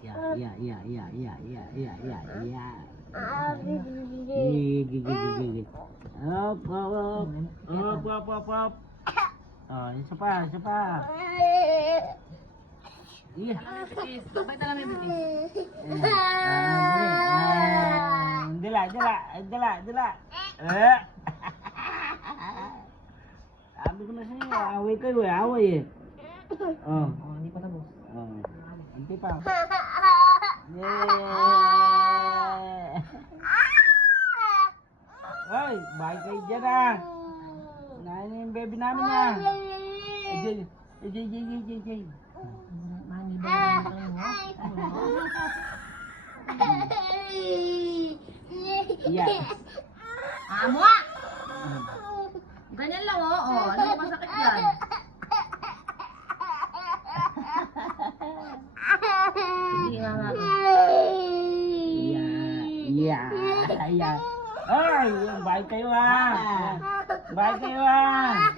Yeah. Gigi. Up. Oh, isa pa. Iya. Sabay na lang may bitis. Dila. Sabi ko na sa'yo, away kayo away eh. Oh, Hindi pa tapos. Hindi pa. Hoy, bye kayo dyan ah. Nahin yung baby namin ah. Ejay. Mani ba naman mo? Yeah. Amo! Ganyan lang ano yung masakit yan? Hindi nga nga. Yeah. Ay, bye kayo ah. Bye kayo ah.